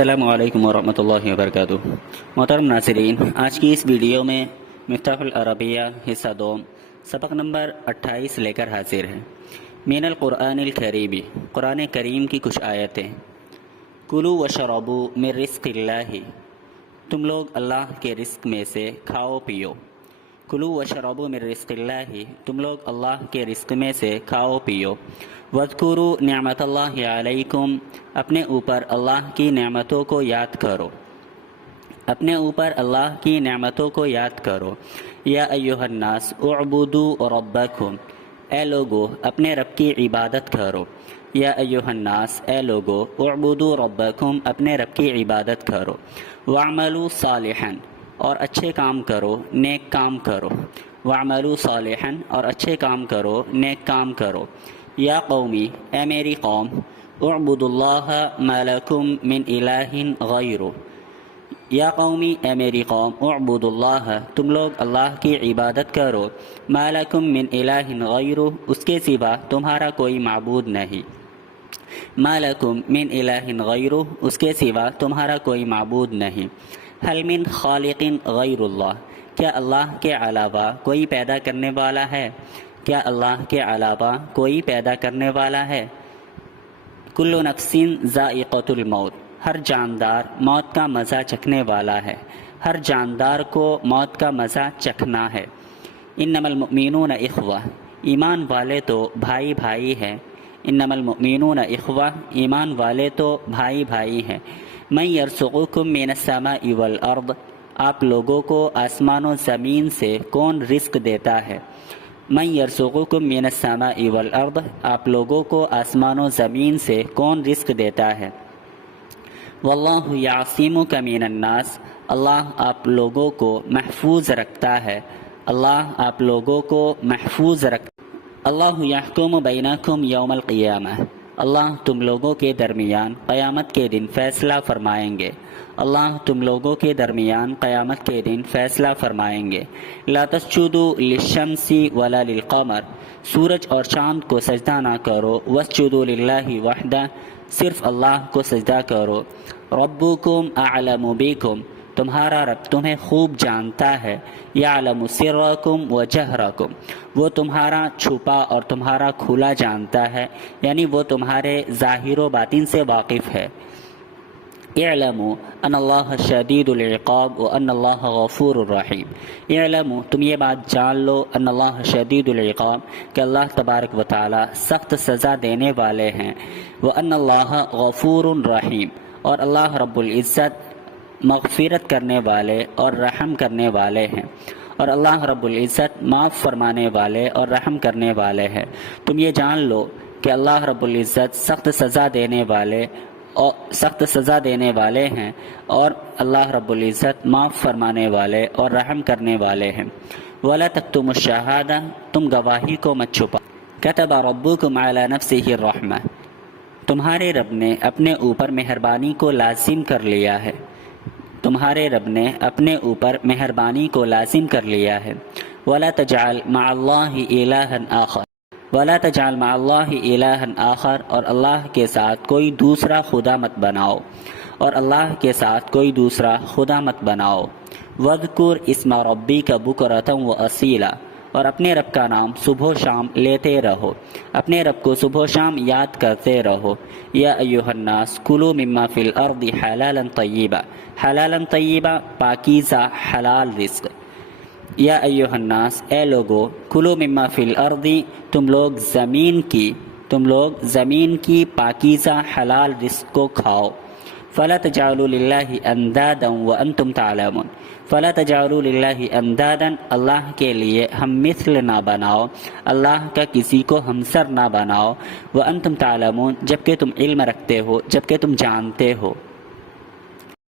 السلام علیکم ورحمۃ اللہ وبرکاتہ۔ محترم ناظرین، آج کی اس ویڈیو میں مفتاح العربیہ حصہ 2 سبق نمبر 28 لے کر حاضر ہے۔ من القرآن الکریم، قرآن کریم کی کچھ آیتیں۔ کلوا وشربوا من رزق اللہ، تم لوگ اللہ کے رزق میں سے کھاؤ پیو۔ کلوا وشربوا من رزق اللہ، تم لوگ اللہ کے رزق میں سے کھاؤ پیو۔ واذکروا نعمت اللہ علیکم، اپنے اوپر اللہ کی نعمتوں کو یاد کرو، اپنے اوپر اللہ کی نعمتوں کو یاد کرو۔ یا ایھا الناس اعبدوا ربکم، اے لوگو اپنے رب کی عبادت کرو۔ یا ایھا الناس، اے لوگو اعبدوا ربکم، اپنے رب کی عبادت کرو۔ واعملوا صالحا، اور اچھے کام کرو، نیک کام کرو۔ واعملوا صالحا، اور اچھے کام کرو، نیک کام کرو۔ یا قومی، اے میری قوم، اعبدوا اللہ ما لکم من الہ غیرہ، یا قومی، اے میری قوم، اعبدوا اللہ، تم لوگ اللہ کی عبادت کرو، ما لکم من الہ غیرہ، اس کے سوا تمہارا کوئی معبود نہیں۔ ما لکم من الہ غیرہ، اس کے سوا تمہارا کوئی معبود نہیں۔ حل من خالق غیر اللہ، کیا اللہ کے علاوہ کوئی پیدا کرنے والا ہے؟ کیا اللہ کے علاوہ کوئی پیدا کرنے والا ہے؟ کل نفس ذائقۃ الموت، ہر جاندار موت کا مزہ چکھنے والا ہے، ہر جاندار کو موت کا مزہ چکھنا ہے۔ انما المؤمنون اخوہ، ایمان والے تو بھائی بھائی ہیں۔ انما المؤمنون اخوہ، ایمان والے تو بھائی بھائی ہیں۔ من یرزقکم من السماء والارض، آپ لوگوں کو آسمان و زمین سے کون رزق دیتا ہے؟ من یرزقکم من السماء والارض، آپ لوگوں کو آسمان و زمین سے کون رزق دیتا ہے؟ واللہ یعصمک من الناس، اللہ آپ لوگوں کو محفوظ رکھتا ہے، اللہ آپ لوگوں کو محفوظ رکھتا ہے۔ اللہ یحکم بینکم یوم القیامہ، اللہ تم لوگوں کے درمیان قیامت کے دن فیصلہ فرمائیں گے، اللہ تم لوگوں کے درمیان قیامت کے دن فیصلہ فرمائیں گے۔ لا تسجدوا للشمس ولا للقمر، سورج اور چاند کو سجدہ نہ کرو۔ واسجدوا للہ وحدہ، صرف اللہ کو سجدہ کرو۔ ربکم اعلم بکم، تمہارا رب تمہیں خوب جانتا ہے۔ یعلم سرکم و جہرکم، وہ تمہارا چھپا اور تمہارا کھلا جانتا ہے، یعنی وہ تمہارے ظاہر و باطن سے واقف ہے۔ اعلموا ان اللہ شدید العقاب وان اللہ غفور الرحیم، اعلموا، تم یہ بات جان لو، ان اللہ شدید العقاب، کہ اللہ تبارک و تعالی سخت سزا دینے والے ہیں، وان اللہ غفور الرحیم، اور اللہ رب العزت مغفرت کرنے والے اور رحم کرنے والے ہیں، اور اللہ رب العزت معاف فرمانے والے اور رحم کرنے والے ہیں۔ تم یہ جان لو کہ اللہ رب العزت سخت سزا دینے والے ہیں، اور اللہ رب العزت معاف فرمانے والے اور رحم کرنے والے ہیں۔ وَلَا تَكْتُمُوا الشَّهَادَةَ، تم گواہی کو مت چھپا۔ كَتَبَ رَبُّكُمْ عَلَى نَفْسِهِ الرَّحْمَةَ، تمہارے رب نے اپنے اوپر مہربانی کو لازم کر لیا ہے، تمہارے رب نے اپنے اوپر مہربانی کو لازم کر لیا ہے۔ وَلَا تَجْعَلْ مَعَ اللَّهِ إِلَٰهًا آخَرَ، وَلَا تَجْعَلْ مَعَ اللَّهِ إِلَٰهًا آخَرَ، اور اللہ کے ساتھ کوئی دوسرا خدا مت بناؤ، اور اللہ کے ساتھ کوئی دوسرا خدا مت بناؤ۔ وَاذْكُرْ اسْمَ رَبِّكَ بُكْرَةً وَأَصِيلًا، اور اپنے رب کا نام صبح و شام لیتے رہو، اپنے رب کو صبح و شام یاد کرتے رہو۔ یا ایھا الناس کلوا مما فی الارض حلالا طیبا، حلالا طیبا پاکیزہ حلال رزق۔ یا ایھا الناس، اے لوگو، کلوا مما فی الارض، تم لوگ زمین کی پاکیزہ حلال رزق کو کھاؤ۔ فلا تجعلوا للہ اندادا وانتم تعلمون، فلا تجعلوا للہ اندادا، اللہ کے لیے ہم مثل نہ بناؤ، اللہ کا کسی کو ہمسر نہ بناؤ، وانتم تعلمون، جبکہ تم علم رکھتے ہو، جبکہ تم جانتے ہو۔